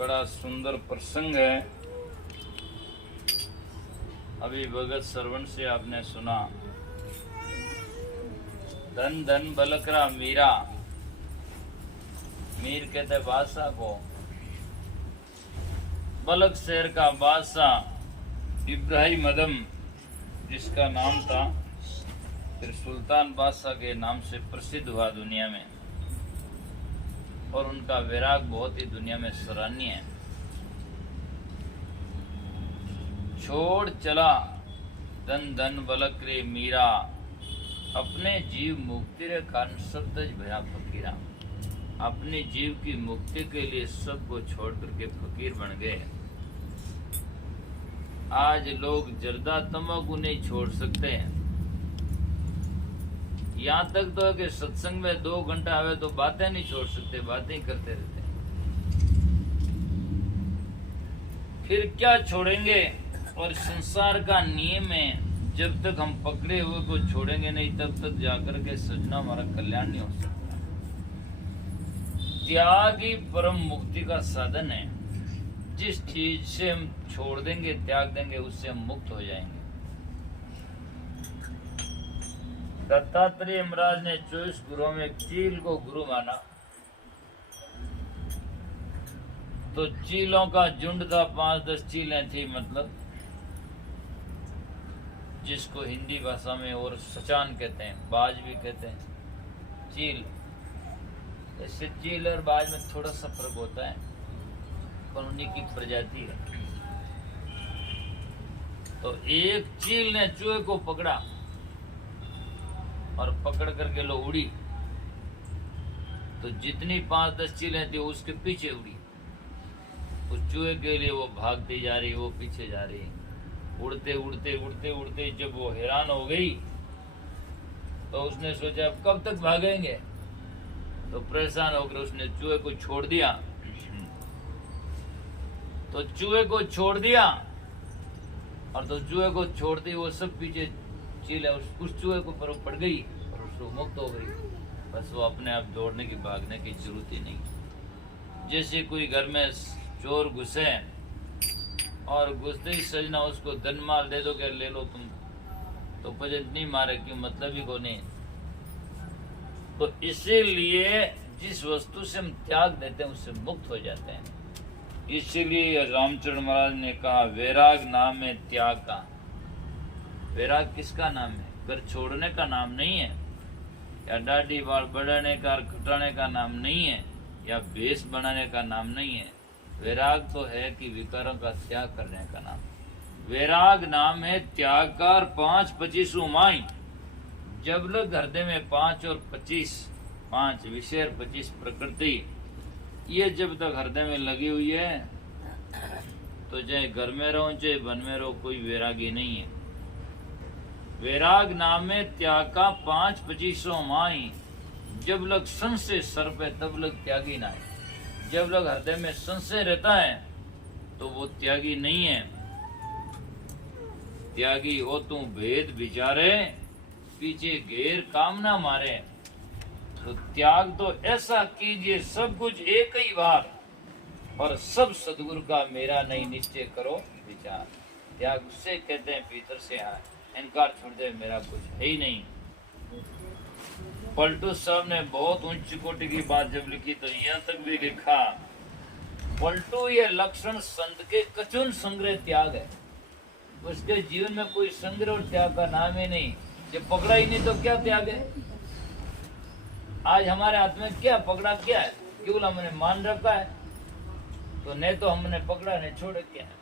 बड़ा सुंदर प्रसंग है। अभी भगत श्रवण से आपने सुना, धन धन बलकरा मीरा। मीर कहते बादशाह को, बलक शहर का बादशाह इब्राहिम अदम जिसका नाम था, फिर सुल्तान बादशाह के नाम से प्रसिद्ध हुआ दुनिया में, और उनका वैराग बहुत ही दुनिया में सराहनीय है। छोड़ चला धन धन बलक रे मीरा, अपने जीव मुक्ति रे कारण सब तज भया फकीरा। अपने जीव की मुक्ति के लिए सबको छोड़ करके फकीर बन गए। आज लोग जर्दा तंबाकू नहीं छोड़ सकते हैं। यहाँ तक तो है कि सत्संग में 2 घंटा आवे तो बातें नहीं छोड़ सकते, बातें ही करते रहते हैं। फिर क्या छोड़ेंगे? और संसार का नियम है, जब तक हम पकड़े हुए को छोड़ेंगे नहीं तब तक जाकर के सजना हमारा कल्याण नहीं हो सकता। त्याग ही परम मुक्ति का साधन है। जिस चीज से हम छोड़ देंगे, त्याग देंगे, उससे हम मुक्त हो जाएंगे। दत्तात्रेय महाराज ने 24 गुरुओं में चील को गुरु माना, तो चीलों का झुंड था, 5-10 चीलें थी, मतलब जिसको हिंदी भाषा में और सचान कहते हैं, बाज भी कहते हैं, चील। ऐसे चील और बाज में थोड़ा सा फर्क होता है, पर उन्हीं की प्रजाति है। तो एक चील ने चूहे को पकड़ा और पकड़ करके लो उड़ी, तो जितनी 5-10 चीलें थी उसके पीछे उड़ी। उस चूहे के लिए वो भागती जा रही, वो पीछे जा रही, उड़ते उड़ते उड़ते उड़ते जब वो हैरान हो गई तो उसने सोचा अब कब तक भागेंगे। तो परेशान होकर उसने चूहे को छोड़ दिया। तो चूहे को छोड़ दिया, और तो चूहे को छोड़ते वो सब पीछे चील उस चूहे को पर पड़ गई और उसको मुक्त हो गई। बस वो अपने आप दौड़ने की, भागने की जरूरत ही नहीं। जैसे कोई घर में चोर घुसे और घुसते ही सजना उसको धन माल दे दो, क्या ले लो तुम, तो भजन नहीं मारे, क्यों, मतलब ही को नहीं। तो इसीलिए जिस वस्तु से हम त्याग देते हैं उससे मुक्त हो जाते हैं। इसीलिए रामचरण महाराज ने कहा, वैराग नाम है त्याग का। वैराग किसका नाम है? घर छोड़ने का नाम नहीं है, या दाढ़ी बाल बढ़ाने का, घटाने का नाम नहीं है, या भेष बनाने का नाम नहीं है। वैराग तो है कि विकारों का त्याग करने का नाम। वैराग नाम है त्याग का। 5-25 माई, जब लग हृदय में 5 और 25, 5 विषय 25 प्रकृति, ये जब तक हृदय में लगी हुई है तो चाहे घर में रहो चाहे वन में रहो, कोई वैरागी नहीं है। वैराग नाम है त्याग का। 5-25 माई, जब लग संशय सर पे तब लग त्यागी ना है। जब लग हृदय में संशय रहता है तो वो त्यागी नहीं है। त्यागी हो तू भेद विचारे, पीछे घेर कामना मारे। तो त्याग तो ऐसा कीजिए सब कुछ एक ही बार, और सब सदगुरु का मेरा नहीं निश्चय करो विचार। त्याग उससे कहते हैं भीतर से इनकार छोड़ दे, मेरा कुछ है ही नहीं। पलटू साहब ने बहुत उच्च कोटि की बात जब लिखी तो यहाँ तक भी लिखा, पलटू ये लक्षण संत के कचुन संग्रह त्याग है। उसके जीवन में कोई संग्रह और त्याग का नाम ही नहीं। जब पकड़ा ही नहीं तो क्या त्याग है? आज हमारे हाथ में क्या पकड़ा, क्या है? केवल हमने मान रखा है, तो नहीं तो हमने पकड़ा नहीं छोड़े क्या है।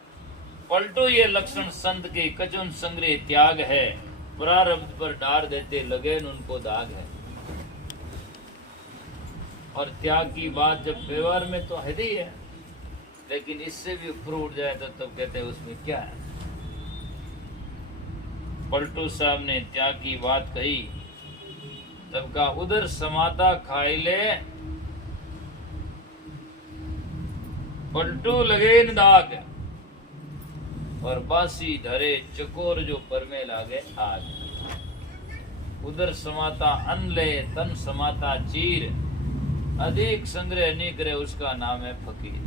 पलटू ये लक्षण संत के कचुन संग्रह त्याग है, प्रारब्ध पर डार देते लगे उनको दाग है। और त्याग की बात जब व्यवहार में तो है ही है, लेकिन इससे भी ऊपर उठ जाए तो तब कहते हैं उसमें क्या है। पलटू साहब ने त्याग की बात कही, तब का उधर समाता खाई ले, पलटू लगे न दाग, और बासी धरे चकोर जो पर में लागे आग। उधर समाता अन्न ले, तन समाता चीर, अधिक संग्रह नहीं करे उसका नाम है फकीर।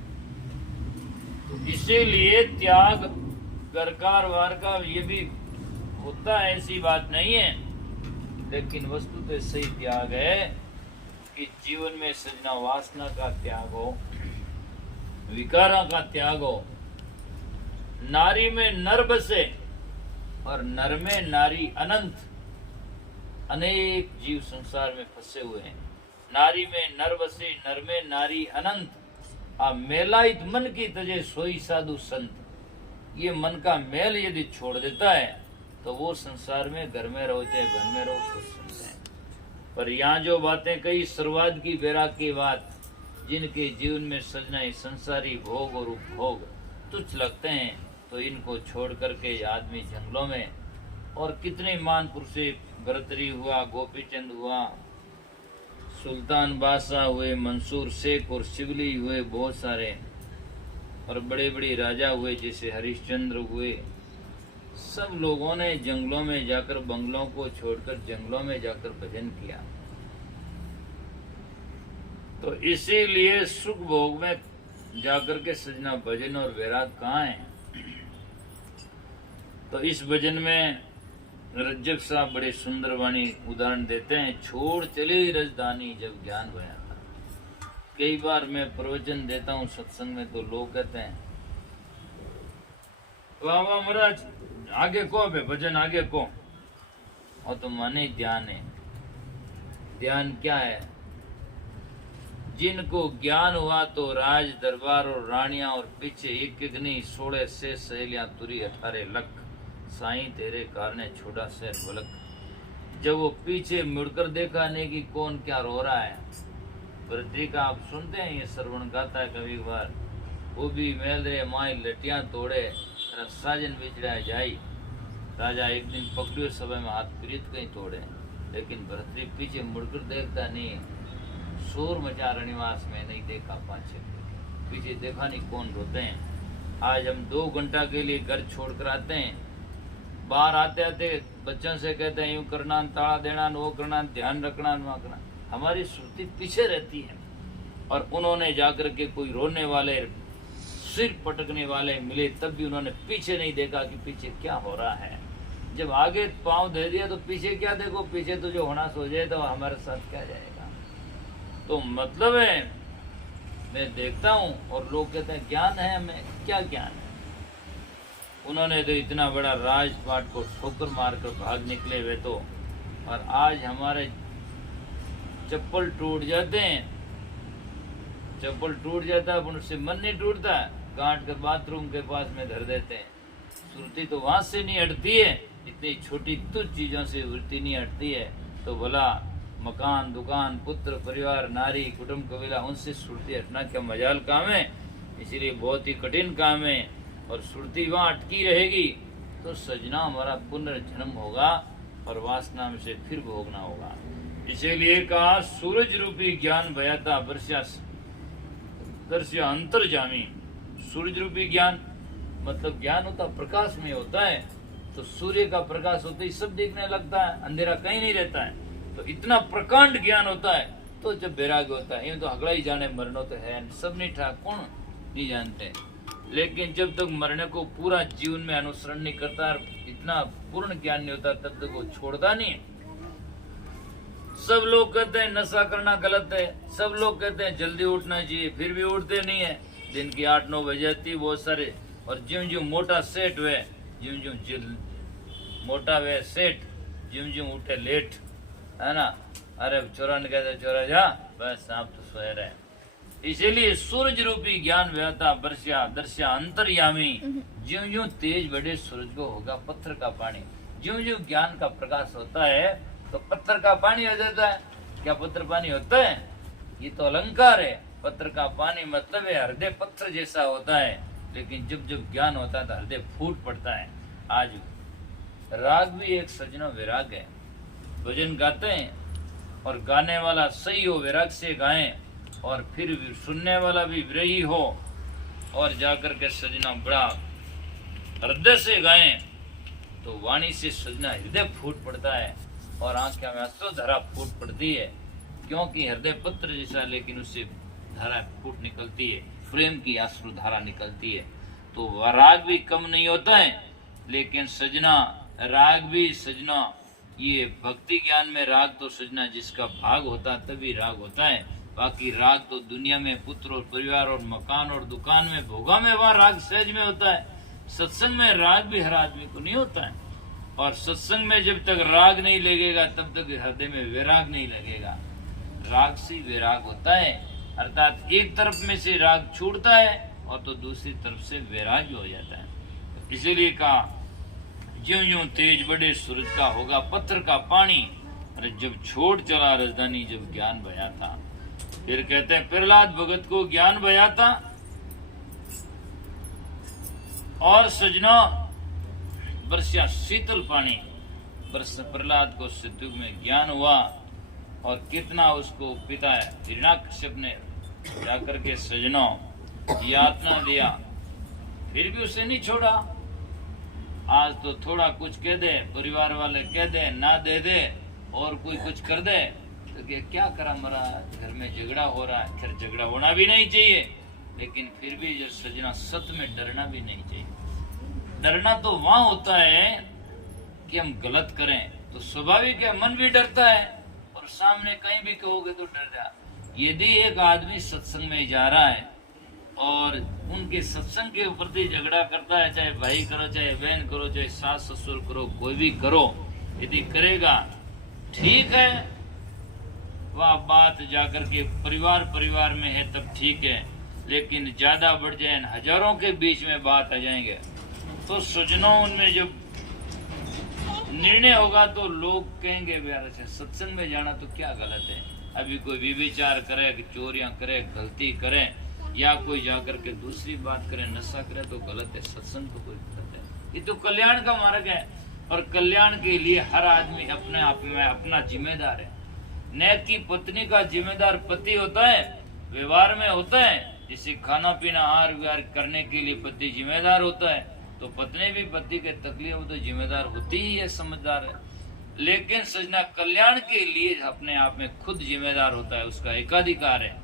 इसीलिए त्याग घरकार वार का ये भी होता है, ऐसी बात नहीं है, लेकिन वस्तु तो सही त्याग है कि जीवन में सजना वासना का त्याग हो, विकारा का त्याग हो। नारी में नर बसे और नर में नारी अनंत। अनेक जीव संसार में फंसे हुए हैं। नारी में नर बसे, नर में नारी अनंत। आ मेलाइत मन की तजे सोई साधु संत। ये मन का मेल यदि छोड़ देता है तो वो संसार में घर में रहो चाहे वन में रहो खुश संत है। पर यहाँ जो बातें कही सर्वाद की वैराग की बात, जिनके जीवन में सजना संसारी भोग और उपभोग तुच्छ लगते हैं, तो इनको छोड़ करके आदमी जंगलों में, और कितने मान पुरुषे, भरतरी हुआ, गोपीचंद हुआ, सुल्तान बादशाह हुए, मंसूर शेख और शिवली हुए, बहुत सारे, और बड़े बड़े राजा हुए जैसे हरिश्चंद्र हुए। सब लोगों ने जंगलों में जाकर, बंगलों को छोड़कर जंगलों में जाकर भजन किया। तो इसीलिए सुख भोग में जाकर के सजना भजन और वैराग कहाँ है? तो इस भजन में रज्जब साहब बड़े सुंदर वाणी उदाहरण देते हैं। छोड़ चले रजधानी जब ज्ञान भया था। कई बार मैं प्रवचन देता हूँ सत्संग में, तो लोग कहते हैं वाह वाह महाराज, आगे को बे भजन आगे को। और तो माने ध्यान है। ध्यान क्या है? जिनको ज्ञान हुआ तो राज दरबार और रानियां, और पीछे एक एक नहीं 16 से सहेलियां तुरी 18 लख। साईं तेरे कारणे छोड़ा शहर बलक। जब वो पीछे मुड़कर देखा नहीं कि कौन क्या रो रहा है। वृद्धि का आप सुनते हैं, ये श्रवण गाता है कभी बार। वो भी मेल रे माई लटियां तोड़े, साजन बिछड़ा जाई। राजा एक दिन पकड़ियो सभा में हाथ पीड़ित कहीं तोड़े, लेकिन भरतरी पीछे मुड़कर देखता नहीं। शोर मचा रनिवास में, नहीं देखा पाछे, पीछे देखा नहीं कौन रोते हैं। आज हम 2 घंटा के लिए घर छोड़कर आते हैं, बाहर आते आते बच्चों से कहते हैं यूं करना, ताला देना, वो करना, ध्यान रखना, वहाँ करना। हमारी श्रुति पीछे रहती है। और उन्होंने जाकर के कोई रोने वाले, सिर पटकने वाले मिले, तब भी उन्होंने पीछे नहीं देखा कि पीछे क्या हो रहा है। जब आगे पांव दे दिया तो पीछे क्या देखो? पीछे तो जो होना सो जाए, तो हमारे साथ क्या जाएगा? तो मतलब है, मैं देखता हूँ और लोग कहते हैं ज्ञान है हमें। क्या ज्ञान है? उन्होंने तो इतना बड़ा राजपाट को ठोकर मारकर भाग निकले हुए तो, और आज हमारे चप्पल टूट जाते हैं, चप्पल टूट जाता है, उससे मन नहीं टूटता, काट कर बाथरूम के पास में धर देते हैं। सुरती तो वहां से नहीं हटती है, इतनी छोटी तुच्छ चीजों से वृत्ति नहीं हटती है। तो भला मकान, दुकान, पुत्र, परिवार, नारी, कुटुंब, कबीला, उनसे सुरती हटना क्या मजाल काम है? इसीलिए बहुत ही कठिन काम है। और सुरती वहां अटकी रहेगी तो सजना हमारा पुनर्जन्म होगा और वासना में से फिर भोगना होगा। इसीलिए कहा सूरज रूपी ज्ञान भयाता वर्षा दर्श्य अंतर्जामी। सूरज रूपी ज्ञान मतलब ज्ञान होता प्रकाश में होता है। तो सूर्य का प्रकाश होते ही सब देखने लगता है, अंधेरा कहीं नहीं रहता है। तो इतना प्रकांड ज्ञान होता है तो जब वैराग्य होता है। ये तो अगला ही जाने, मरना तो है सब नहीं था, कौन नहीं जानते। लेकिन जब तक मरने को पूरा जीवन में अनुसरण नहीं करता, इतना पूर्ण ज्ञान नहीं होता, तब तक वो छोड़ता नहीं। सब लोग कहते हैं नशा करना गलत है, सब लोग कहते हैं जल्दी उठना चाहिए, फिर भी उठते नहीं है। दिन की 8-9 बजे जाती बहुत सारे। और ज्यों ज्यों मोटा सेठ हुए, ज्यों ज्यों मोटा हुए सेठ, ज्यों ज्यों उठे लेट, है ना। अरे चोरा ने कहते चोरा जा, बस आप तो सोए रहे। इसीलिए सूरज रूपी ज्ञान व्यवता वर्षा दर्शा अंतर्यामी। ज्यों ज्यों तेज बढ़े सूरज को होगा पत्थर का पानी। ज्यों ज्यों ज्ञान का प्रकाश होता है तो पत्थर का पानी हो जाता है। क्या पत्थर पानी होता है? ये तो अलंकार है। पत्थर का पानी मतलब है हृदय पत्थर जैसा होता है। लेकिन जब जब ज्ञान होता है तो हृदय फूट पड़ता है। आज राग भी एक सजना वैराग है। भजन गाते हैं और गाने वाला सही हो, वैराग से गाएं, और फिर सुनने वाला भी विरही हो, और जाकर के सजना बड़ा हृदय से गाएं, तो वाणी से सजना हृदय फूट पड़ता है और आंखें में अश्रु धारा फूट पड़ती है। क्योंकि हृदय पत्र जैसा, लेकिन उससे धारा फूट निकलती है, प्रेम की अश्रु धारा निकलती है। तो वह राग भी कम नहीं होता है। लेकिन सजना राग भी सजना, ये भक्ति ज्ञान में राग तो सजना जिसका भाग होता है तभी राग होता है। बाकी राग तो दुनिया में पुत्र और परिवार और मकान और दुकान में भोगा में वह राग सहज में होता है। सत्संग में राग भी हर आदमी को नहीं होता है। और सत्संग में जब तक राग नहीं लगेगा तब तक हृदय में वैराग नहीं लगेगा। राग से वैराग होता है, अर्थात एक तरफ में से राग छूटता है और तो दूसरी तरफ से वैराग्य हो जाता है। इसीलिए कहा ज्यों ज्यों तेज बढ़े सूरज का होगा पत्थर का पानी, अरे जब छोड़ चला राजधानी जब ज्ञान भया था। फिर कहते हैं प्रहलाद भगत को ज्ञान भया था और सजना बरसिया शीतल पानी। प्रहलाद को सतयुग में ज्ञान हुआ और कितना उसको पिता हिरण्याकश्यप ने जाकर के सजनों यातना दिया, फिर भी उसे नहीं छोड़ा। आज तो थोड़ा कुछ कह दे, परिवार वाले कह दे, ना दे दे और कोई कुछ कर दे तो क्या करा मरा, घर में झगड़ा हो रहा है। खैर झगड़ा होना भी नहीं चाहिए, लेकिन फिर भी जो सजना सत्य में डरना भी नहीं चाहिए। डरना तो वहां होता है कि हम गलत करें तो स्वाभाविक है, मन भी डरता है और सामने कहीं भी कहोगे तो डर जा। यदि एक आदमी सत्संग में जा रहा है और उनके सत्संग के प्रति झगड़ा करता है, चाहे भाई करो, चाहे बहन करो, चाहे सास ससुर करो, कोई भी करो, यदि करेगा ठीक है, वह बात जाकर के परिवार में है तब ठीक है। लेकिन ज्यादा बढ़ जाए, हजारों के बीच में बात आ जाएंगे तो सजनों उनमें जब निर्णय होगा तो लोग कहेंगे यार अच्छा सत्संग में जाना तो क्या गलत है। अभी कोई व्यभिचार करे, चोरियां करे, गलती करे या कोई जाकर के दूसरी बात करे, नशा करे तो गलत है। सत्संग तो कोई गलत है, ये तो कल्याण का मार्ग है और कल्याण के लिए हर आदमी अपने आप में अपना जिम्मेदार है। नैत की पत्नी का जिम्मेदार पति होता है, व्यवहार में होता है। जैसे खाना पीना आहार विहार करने के लिए पति जिम्मेदार होता है, तो पत्नी भी पति के तकलीफ तो जिम्मेदार होती ही है, समझदार है। लेकिन सजना कल्याण के लिए अपने आप में खुद जिम्मेदार होता है, उसका एकाधिकार है।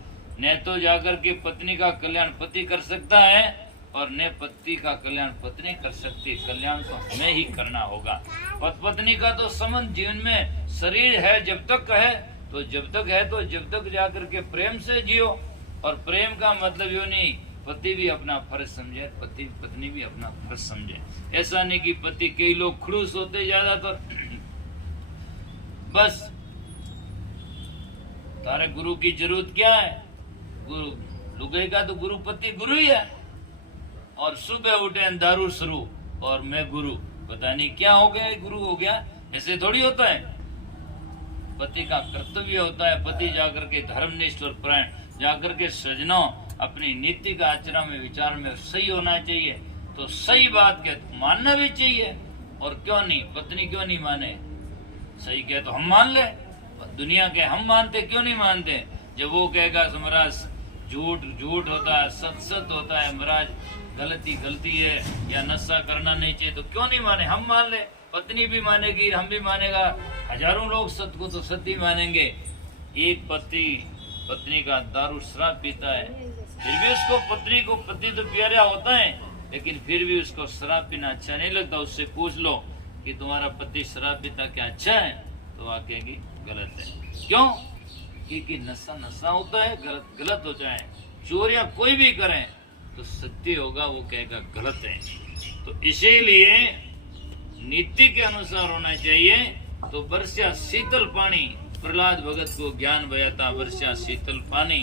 न तो जाकर के पत्नी का कल्याण पति कर सकता है और न पति का कल्याण पत्नी कर सकती है। कल्याण तो हमें ही करना होगा। पत्नी का तो संबंध जीवन में शरीर है जब तक है तो जब तक जाकर के प्रेम से जियो। और प्रेम का मतलब यो नहीं पति भी अपना फर्ज समझे, पत्नी भी अपना फर्ज समझे। ऐसा नहीं कि पति, कई लोग खड़ूस होते ज्यादातर, बस तारे गुरु की जरूरत क्या है, गुरु लुगेगा तो गुरु पति गुरु ही है। और सुबह उठे दारू शुरू और मैं गुरु, पता नहीं क्या हो गया, गुरु हो गया, ऐसे थोड़ी होता है। पति का कर्तव्य होता है, पति जाकर के धर्मनिष्ठ और प्राण जाकर के सजनों अपनी नीति का आचरण में विचार में सही होना चाहिए। तो सही बात के तो मानना भी चाहिए, और क्यों नहीं, पत्नी क्यों नहीं माने, सही कहे तो हम मान ले। दुनिया के हम मानते, क्यों नहीं मानते। जब वो कहेगा तो महाराज झूठ होता है, सत होता है, महाराज गलती है या नशा करना नहीं चाहिए, तो क्यों नहीं माने, हम मान ले। पत्नी भी मानेगी, हम भी मानेगा, हजारों लोग सत्य को तो सत्य ही मानेंगे। एक पत्नी का दारू शराब पीता है, फिर भी उसको पति तो प्यारा होता है, लेकिन फिर भी उसको शराब पीना अच्छा नहीं लगता। उससे पूछ लो कि तुम्हारा पति शराब पीता क्या अच्छा है, तो वह कहेगी गलत है। क्यों? क्योंकि नशा होता है, गलत हो जाए। चोरियां कोई भी करे तो सत्य होगा, वो कहेगा गलत है। तो इसीलिए नीति के अनुसार होना चाहिए। तो बरसिया शीतल पानी, प्रहलाद भगत को ज्ञान भया था, बरसिया शीतल पानी।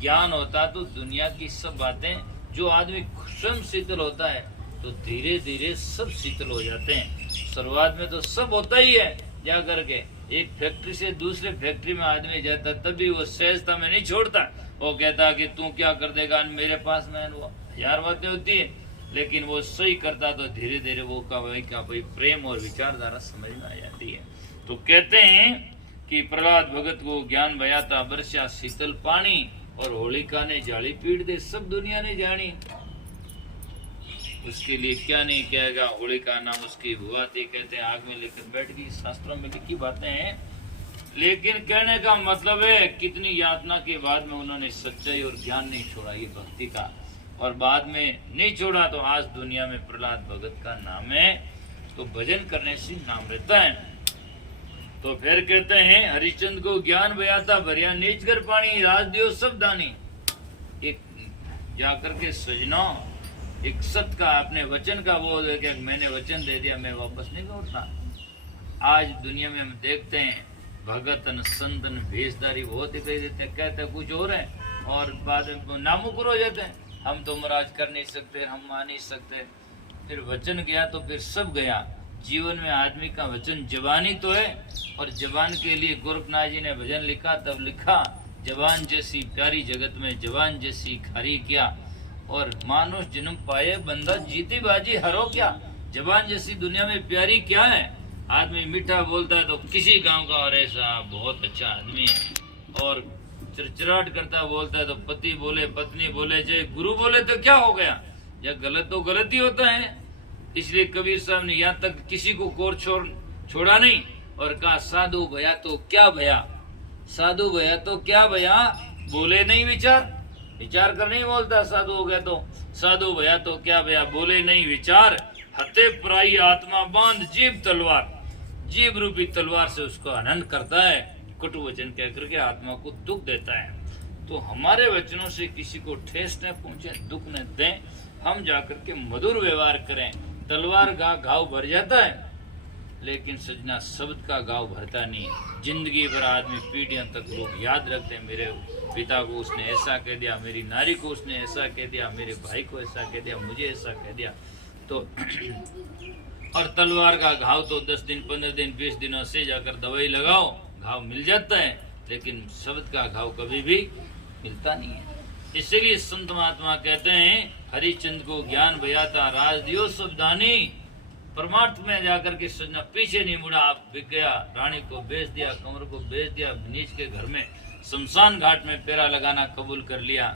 ज्ञान होता तो दुनिया की सब बातें, जो आदमी स्वयं शीतल होता है तो धीरे धीरे सब शीतल हो जाते हैं। शुरुआत में तो सब होता ही है, जा करके एक फैक्ट्री से दूसरे फैक्ट्री में आदमी जाता तभी वो सहजता में नहीं छोड़ता। वो कहता कि तू क्या कर देगा मेरे पास में, वो हजार बातें होती है, लेकिन वो सही करता तो धीरे धीरे वो का भाई प्रेम और विचारधारा समझ में आ जाती है। तो कहते हैं कि प्रहलाद भगत को ज्ञान भया था, बरसिया शीतल पानी, और होलिका ने जाली पीट दे, सब दुनिया ने जानी। उसके लिए क्या नहीं कहेगा, होलिका नाम उसकी हुआ थी, कहते हैं आग में लेकर बैठ गई। शास्त्रों में लिखी बातें हैं, लेकिन कहने का मतलब है कितनी यातना के बाद में उन्होंने सच्चाई और ज्ञान नहीं छोड़ा। ये भक्ति का और बाद में नहीं छोड़ा तो आज दुनिया में प्रहलाद भगत का नाम है। तो भजन करने से नाम रहता है। तो फिर कहते हैं हरिश्चंद्र को ज्ञान बयाता भरिया नीच कर पानी राज दियो सब दानी। एक जाकर के सजना एक सत्य का अपने वचन का वो है कि मैंने वचन दे दिया, मैं वापस नहीं लौटना। आज दुनिया में हम देखते हैं भगतन संतन भेषधारी बहुत दिखाई देते हैं, कहते कुछ और है और बाद में नामुकर हो जाते हैं। हम तो महाराज कर नहीं सकते, हम मान नहीं सकते। फिर वचन गया तो फिर सब गया। जीवन में आदमी का वचन जवानी तो है, और जवान के लिए गोरखनाथ जी ने भजन लिखा, तब लिखा जवान जैसी प्यारी जगत में जवान जैसी खारी क्या, और मानुष जन्म पाए बंदा जीती बाजी हरो क्या। जवान जैसी दुनिया में प्यारी क्या है। आदमी मीठा बोलता है तो किसी गांव का और ऐसा बहुत अच्छा आदमी है, और चिड़चिड़ाहट करता बोलता है तो पति बोले पत्नी बोले चाहे गुरु बोले तो क्या हो गया, या गलत तो गलत ही होता है। इसलिए कबीर साहब ने यहाँ तक किसी को कोर छोड़ा नहीं और कहा साधु भया तो क्या भया, साधु भया तो क्या भया, बोले नहीं विचार कर नहीं बोलता। साधु हो गया तो साधु भया तो क्या भया, बोले नहीं विचार, हते पराई आत्मा बांध जीव तलवार, जीव रूपी तलवार से उसको आनंद करता है, कटु वचन कह करके आत्मा को दुख देता है। तो हमारे वचनों से किसी को ठेस न पहुंचे, दुख न दें, हम जाकर के मधुर व्यवहार करें। तलवार का घाव भर जाता है लेकिन सजना शब्द का घाव भरता नहीं। जिंदगी भर आदमी पीढ़ियों तक लोग याद रखते हैं, मेरे पिता को उसने ऐसा कह दिया, मेरी नारी को उसने ऐसा कह दिया, मेरे भाई को ऐसा कह दिया, मुझे ऐसा कह दिया। तो और तलवार का घाव तो 10 दिन 15 दिन 20 दिनों से जाकर दवाई लगाओ घाव मिल जाता है, लेकिन शब्द का घाव कभी भी मिलता नहीं है। इसीलिए संत महात्मा कहते हैं हरिश्चंद्र को ज्ञान बयाता राज दियो सब दानी। परमार्थ में जाकर के सजना पीछे नहीं मुड़ा, आप बिक गया, रानी को बेच दिया, कंवर को बेच दिया, नीच के घर में शमशान घाट में पैरा लगाना कबूल कर लिया।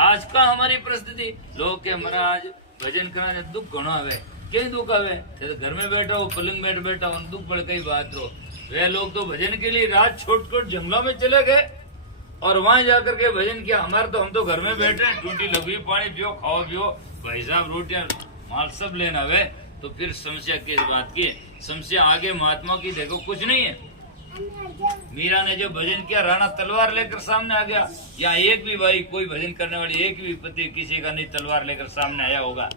आज का हमारी परिस्थिति लोग के महाराज भजन कराने दुख घणो आवे, क्या दुख आवे, घर में बैठा हो पलंग में बैठा हो दुख बढ़ कई बात हो। वे लोग तो भजन के लिए रात छोड़ जंगलों में चले गए और वहां जाकर के भजन किया। हमारे तो हम तो घर में बैठे हैं, टूटी लगी, पानी पियो, खाओ पियो, भाई साहब रोटियां माल सब लेना वे। तो फिर समस्या किस बात की, समस्या आगे महात्मा की देखो कुछ नहीं है। मीरा ने जो भजन किया राणा तलवार लेकर सामने आ गया, या एक भी भाई कोई भजन करने वाली एक भी पति किसी का नहीं तलवार लेकर सामने आया होगा,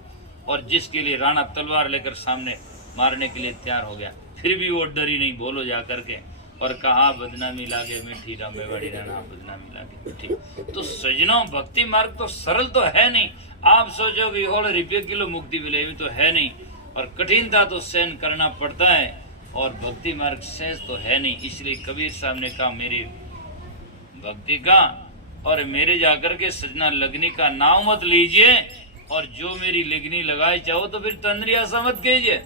और जिसके लिए राणा तलवार लेकर सामने मारने के लिए तैयार हो गया, फिर भी वो डरी नहीं, बोलो जा करके और कहा बदनामी लागे मीठी रामेवाड़ी राणा बदनामी लागे मीठी। तो सजनों भक्ति मार्ग तो सरल तो है नहीं। आप सोचोगे और रुपये किलो मुक्ति मिलेगी तो है नहीं, और कठिनता तो सहन करना पड़ता है, और भक्ति मार्ग सहज तो है नहीं। इसलिए कबीर साहब ने कहा मेरी भक्ति का और मेरे जाकर के सजना लगनी का नाम मत लीजिए, और जो मेरी लगनी लगाए चाहो तो फिर तंद्री आशा मत कीजिए।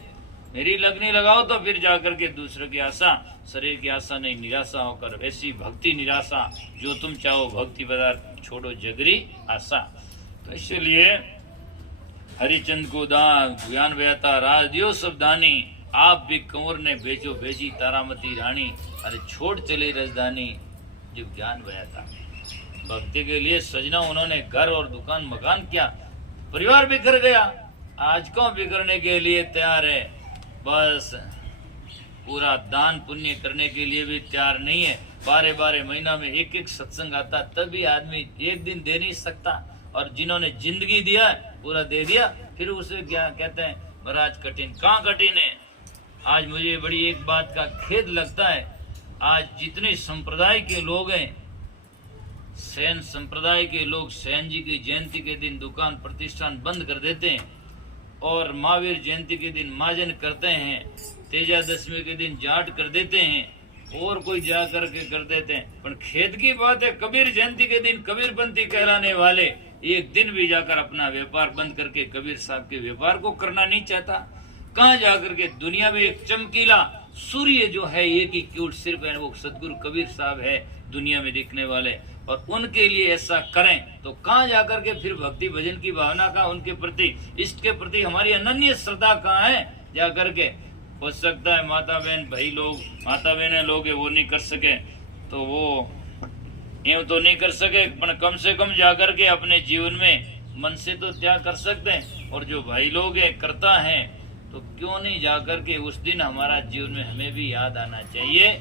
मेरी लगनी लगाओ तो फिर जाकर के दूसरे की आशा, शरीर की आशा नहीं, निराशा होकर ऐसी भक्ति निराशा जो तुम चाहो भक्ति पदार्थ छोड़ो जगरी आशा। तो इसलिए हरिचंद को ज्ञान बयाता राज दियो सब दानी, आप भी कंवर ने भेजो भेजी तारामती रानी, अरे छोड़ चली राजधानी जब ज्ञान बयाता। भक्ति के लिए सजना उन्होंने घर और दुकान मकान किया, परिवार बिखर गया, आज कौन बिखरने के लिए तैयार है, बस पूरा दान पुण्य करने के लिए भी तैयार नहीं है। 12 महीना में एक सत्संग आता तब भी आदमी एक दिन दे नहीं सकता, और जिन्होंने जिंदगी दिया पूरा दे दिया, फिर उसे क्या कहते हैं महाराज कठिन, कहाँ कठिन है। आज मुझे बड़ी एक बात का खेद लगता है, आज जितने संप्रदाय के लोग हैं, सैन संप्रदाय के लोग सैन जी की जयंती के दिन दुकान प्रतिष्ठान बंद कर देते हैं, और महावीर जयंती के दिन माजन करते हैं, तेजा दशमी के दिन जाट कर देते हैं, और कोई जा करके कर देते हैं। पर खेद की बात है कबीर जयंती के दिन कबीरपंथी कहलाने वाले एक दिन भी जाकर अपना व्यापार बंद करके कबीर साहब के व्यापार को करना नहीं चाहता। कहाँ जाकर के दुनिया में एक चमकीला सूर्य जो है एक ही क्यूट सिर्फ है, वो सदगुरु कबीर साहब है दुनिया में दिखने वाले, और उनके लिए ऐसा करें तो कहाँ जाकर के फिर भक्ति भजन की भावना का उनके प्रति इष्ट के प्रति हमारी अनन्य श्रद्धा कहाँ है। जाकर के हो सकता है माता बहन भाई लोग माता बहने लोग वो नहीं कर सके तो वो यूं तो नहीं कर सके, पर कम से कम जाकर के अपने जीवन में मन से तो त्याग कर सकते हैं, और जो भाई लोग हैं करता है, तो क्यों नहीं जाकर के उस दिन हमारा जीवन में हमें भी याद आना चाहिए।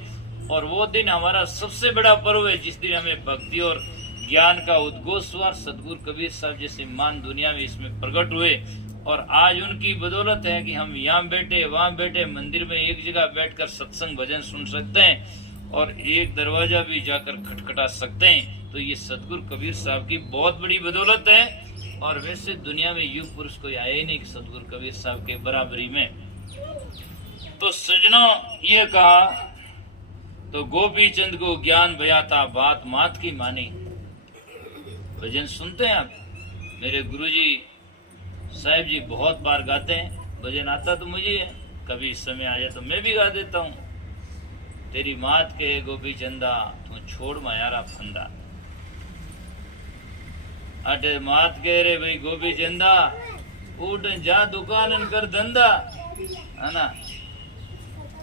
और वो दिन हमारा सबसे बड़ा पर्व है जिस दिन हमें भक्ति और ज्ञान का उद्घोष हुआ। सदगुरु कबीर साहब जैसे मान दुनिया में इसमें प्रकट हुए, और आज उनकी बदौलत है कि हम यहाँ बैठे वहाँ बैठे मंदिर में एक जगह बैठकर सत्संग भजन सुन सकते हैं और एक दरवाजा भी जाकर खटखटा सकते हैं। तो ये सदगुरु कबीर साहब की बहुत बड़ी बदौलत है। और वैसे दुनिया में युग पुरुष कोई आया ही नहीं कि सदगुरु कबीर साहब के बराबरी में। तो सजनों ये कहा, तो गोपी चंद को ज्ञान भया था, बात मात की मानी। भजन सुनते हैं आप? मेरे गुरुजी साहिब जी बहुत बार गाते हैं भजन, आता तो मुझे है, कभी समय आ जाए तो मैं भी गा देता हूँ। तेरी मात के गोपी चंदा, तू छोड़ मायारा फंदा। अटे मात कह रे भाई गोपी चंदा, उठ जा दुकान कर धंधा, है ना।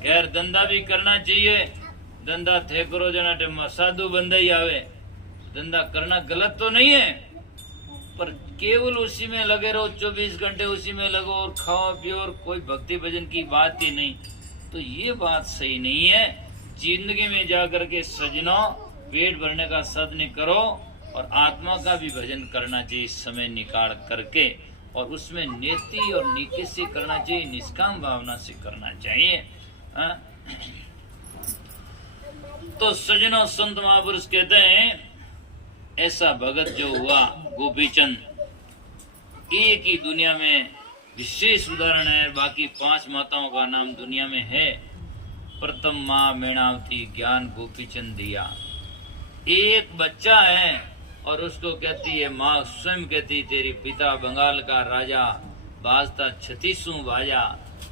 खैर धंधा भी करना चाहिए, धंधा थे करो जना साधु बंदा ही आवे। धंधा करना गलत तो नहीं है, पर केवल उसी में लगे रहो, 24 घंटे उसी में लगो और खाओ पियो और कोई भक्ति भजन की बात ही नहीं, तो ये बात सही नहीं है। जिंदगी में जाकर के सजनों पेट भरने का साधन करो और आत्मा का भी भजन करना चाहिए समय निकाल करके, और उसमें नेति और नीति से करना चाहिए, निष्काम भावना से करना चाहिए। तो सजनों संत महापुरुष कहते हैं ऐसा भगत जो हुआ गोपीचंद एक ही दुनिया में विशेष उदाहरण है। बाकी 5 माताओं का नाम दुनिया में है। प्रथम माँ मेणावती ज्ञान गोपीचंद दिया। एक बच्चा है और उसको कहती है माँ, स्वयं कहती तेरी पिता बंगाल का राजा, बाजता 36 बाजा,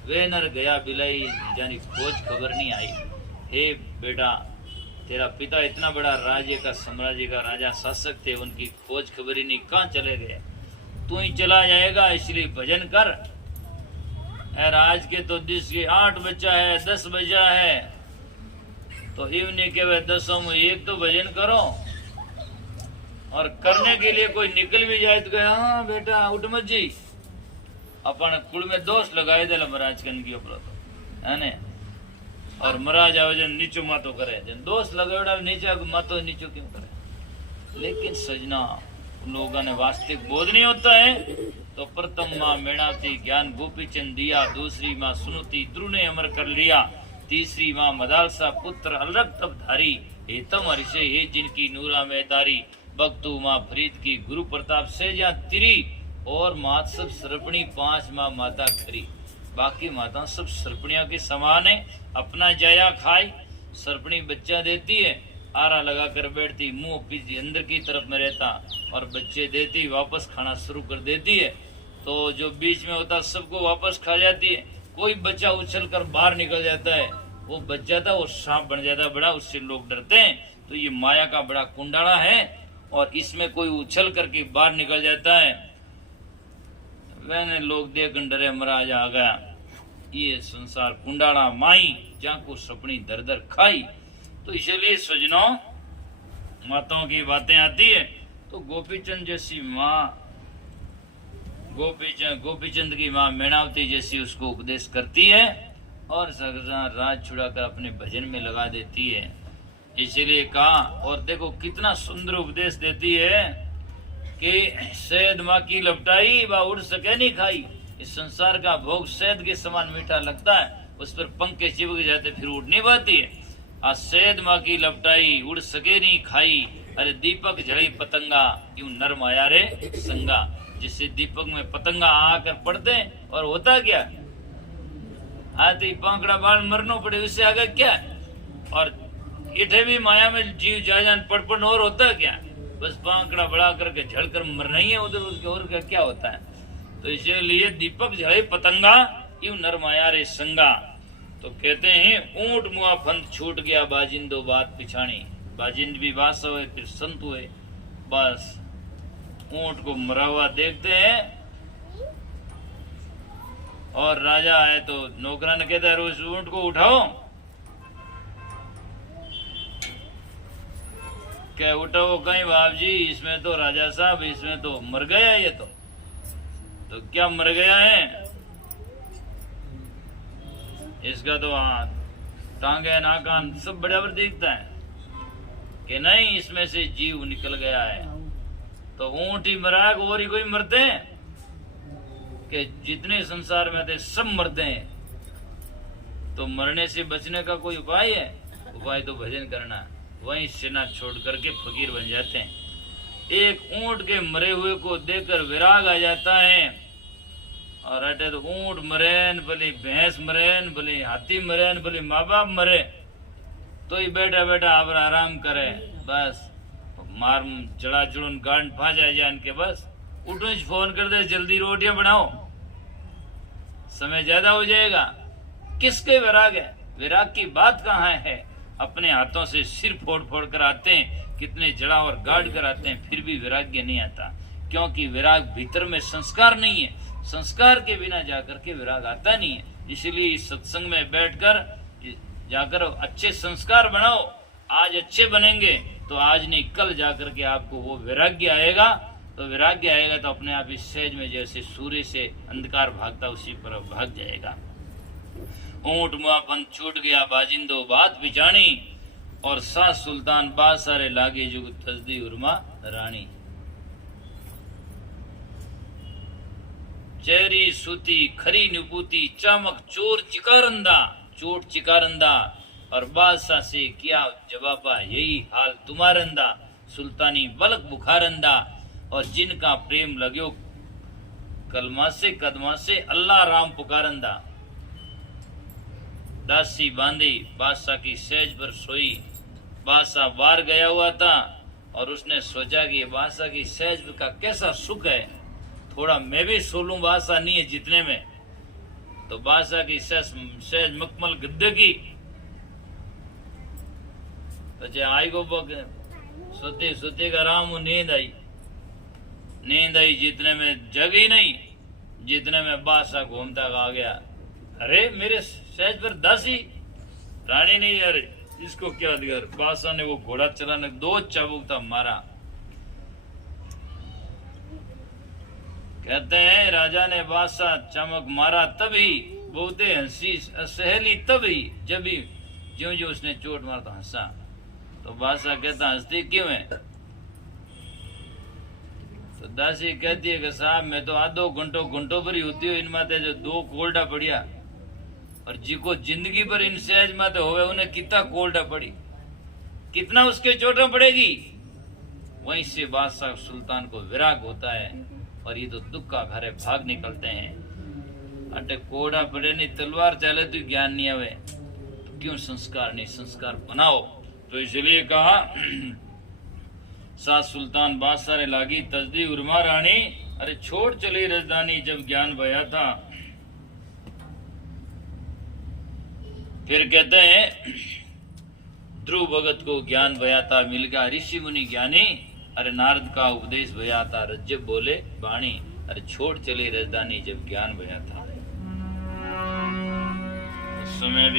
वे नर गया बिलाई, जानी खोज खबर नहीं आई। हे बेटा, तेरा पिता इतना बड़ा राज्य का साम्राज्य का राजा शासक थे, उनकी खोज खबर ही नहीं, कहाँ चले गए। तू ही चला जाएगा, इसलिए भजन कर। और आज के तो दिस के 8 बच्चा है, 10 बच्चा है, तो इवनी के वे 10 में एक तो भजन करो। और करने के लिए कोई निकल भी जाए तो कहे हाँ बेटा उठ मत जी, अपन कुल में दोष लगाए दे महाराज कन की ऊपर, है ने। और महाराज आवे जन नीचो मातो करे, जन दोष लगावड़ा नीचा मातो नीचो क्यों करे। लेकिन सजना लोगों ने वास्तविक बोध नहीं होता है। तो प्रथम माँ मेणावती ज्ञान गोपीचंद दिया, दूसरी माँ सुनुती ध्रुव ने अमर कर लिया, तीसरी माँ मदालसा पुत्र अलग तब धारी, हेतम हरिषे हे जिनकी नूरा में तारी, भक्तु माँ फरीद की गुरु प्रताप से जहाँ तिरी, और मात सब सरपणी 5 माँ माता खरी। बाकी माता सब सरपणियों के समान है, अपना जाया खाई, सरपणी बच्चा देती है, आरा लगा कर बैठती, मुंह पीछे अंदर की तरफ में रहता, और बच्चे देती वापस खाना शुरू कर देती है। तो जो बीच में होता सबको वापस खा जाती है। कोई बच्चा उछल कर बाहर निकल जाता है, वो बच जाता, वो सांप बन जाता बड़ा, उससे लोग डरते हैं। तो ये माया का बड़ा कुंडाला है, और इसमें कोई उछल करके बाहर निकल जाता है, वह लोग देख डरे महाराज आ गया। ये संसार कुंडाला माई, जाको सपनी दर दर खाई। तो इसलिए सजनों माताओं की बातें आती है। तो गोपीचंद जैसी माँ, गोपीचंद की माँ मेणावती जैसी उसको उपदेश करती है, और राज छुड़ाकर अपने भजन में लगा देती है। इसलिए कहा, और देखो कितना सुंदर उपदेश देती है कि शहद माँ की लपटाई व उड़ सके नहीं खाई। इस संसार का भोग शहद के समान मीठा लगता है, उस पर पंख चिपक जाते फिर उड़ नहीं पाती है। आज शहद माँ की लपटाई उड़ सके नहीं खाई, अरे दीपक जड़ी पतंगा, यूं नर्म आया रे संगा। जिससे दीपक में पतंगा आकर पड़ते, और होता क्या, आते ही पांकड़ा बाल मरनो पड़े, उससे आगे क्या। और इठे भी माया में जीव जान पड़पड़, और होता क्या, बस पांकड़ा बड़ा करके झड़कर मरना ही है उधर, उसके और क्या होता है। तो इसलिए दीपक जड़े पतंगा, यूं नर्म आया रे संगा। तो कहते हैं ऊंट मुआ फंद छूट गया, बाजिंदो बात पिछाणी। बाजिंद भी बास हुए फिर संत हुए, बस ऊंट को मरा हुआ देखते हैं, और राजा है तो नौकरा ने कहता है उस ऊंट को उठाओ। क्या उठाओ कहीं बाप जी, इसमें तो राजा साहब, इसमें तो मर गया ये तो। तो क्या मर गया है? इसका तो हाथ, टांगे, नाकान सब बराबर दिखता है कि नहीं, इसमें से जीव निकल गया है। तो ऊंट ही मरा है, और ही कोई मरते हैं कि जितने संसार में थे सब मरते हैं। तो मरने से बचने का कोई उपाय है? उपाय तो भजन करना। वहीं सेना छोड़ करके फकीर बन जाते हैं। एक ऊंट के मरे हुए को देखकर विराग आ जाता है। और अटे तो ऊंट मरेन, भले भैंस मरेन, भले हाथी मरेन, भले माँ बाप मरे, तो ही बैठा बैठा आप आराम करे। बस मार जड़ा जुड़न गांड फा जाए जान के बस उठो, फोन कर दे, जल्दी रोटियां बनाओ, समय ज्यादा हो जाएगा। किसके विराग है? विराग की बात कहाँ है? अपने हाथों से सिर फोड़ फोड़ कर आते हैं, कितने जड़ा और गाड़ कर आते हैं, फिर भी वैराग्य नहीं आता। क्योंकि विराग भीतर में संस्कार नहीं है। संस्कार के बिना जाकर के विराग आता नहीं है। इसलिए इस सत्संग में बैठकर जाकर अच्छे संस्कार बनाओ। आज अच्छे बनेंगे तो आज नहीं कल जाकर के आपको वो वैराग्य आएगा। तो वैराग्य आएगा तो अपने आप इस सहज में जैसे सूर्य से अंधकार भागता उसी पर भाग जाएगा। ऊंट मुआपन छूट गया बाजिंदो बात बिचानी, और सास सुल्तान बादशाह लागे जुग तजदी उर्मा रानी। चेरी सूती खरी नुपूती चमक चोर चिकारंदा, चोट चिकारंदा, और बादशाह से किया जवाबा यही हाल तुम्हारंदा। सुल्तानी बलक बुखारंदा, और जिनका प्रेम लग्यो कलमा से कदमा से अल्लाह राम पुकारंदा। दासी बांधी बादशाह की सेज पर सोई। बादशाह बाहर गया हुआ था और उसने सोचा कि बादशाह की सेज का कैसा सुख है, थोड़ा मैं भी सो लूं, बादशाह नहीं है जितने में। तो बादशाह की सेज मखमल गद्दे की तो आई को सोते सोते का राम नींद आई। नींद आई जितने में जग ही नहीं, जितने में बादशाह घूमता आ गया। अरे मेरे सहज पर दासी रानी नहीं, अरे इसको क्या दिया? बादशाह ने वो घोड़ा चलाने 2 चाबुक था मारा। कहते हैं राजा ने बादशाह चमक मारा तभी, बहुते हंसी सहेली तभी, जब भी ज्यों ज्यों उसने चोट मारा तो हंसा। तो बादशाह कहता हंसती क्यों है? तो दासी कहती है कि साहब मैं तो आधो घंटों पर ही होती हो, इनमें जो 2 कोल्डा पड़िया, और जिको जिंदगी पर इन सहज में तो होवे उन्हें कितना कोल्डा पड़ी, कितना उसके चोटों पड़ेगी। वहीं से बादशाह सुल्तान को विराग होता है और ये तो दुख का घर है, भाग निकलते हैं। अटे कोड़ा पड़े नहीं, तलवार चले तो ज्ञान नहीं आवे, तो क्यों संस्कार नहीं? संस्कार बनाओ। तो इसलिए कहा सास सुल्तान बादशाह ने लागी तजदी उर्मा रानी, अरे छोड़ चली राजधानी जब ज्ञान भया था। फिर कहते हैं ध्रुव भगत को ज्ञान भया था, मिल गया ऋषि मुनि ज्ञानी। अरे नारद का उपदेश भया था, रज्जब बोले बाणी, अरे छोड़ चली राजधानी जब ज्ञान भया था। उस समय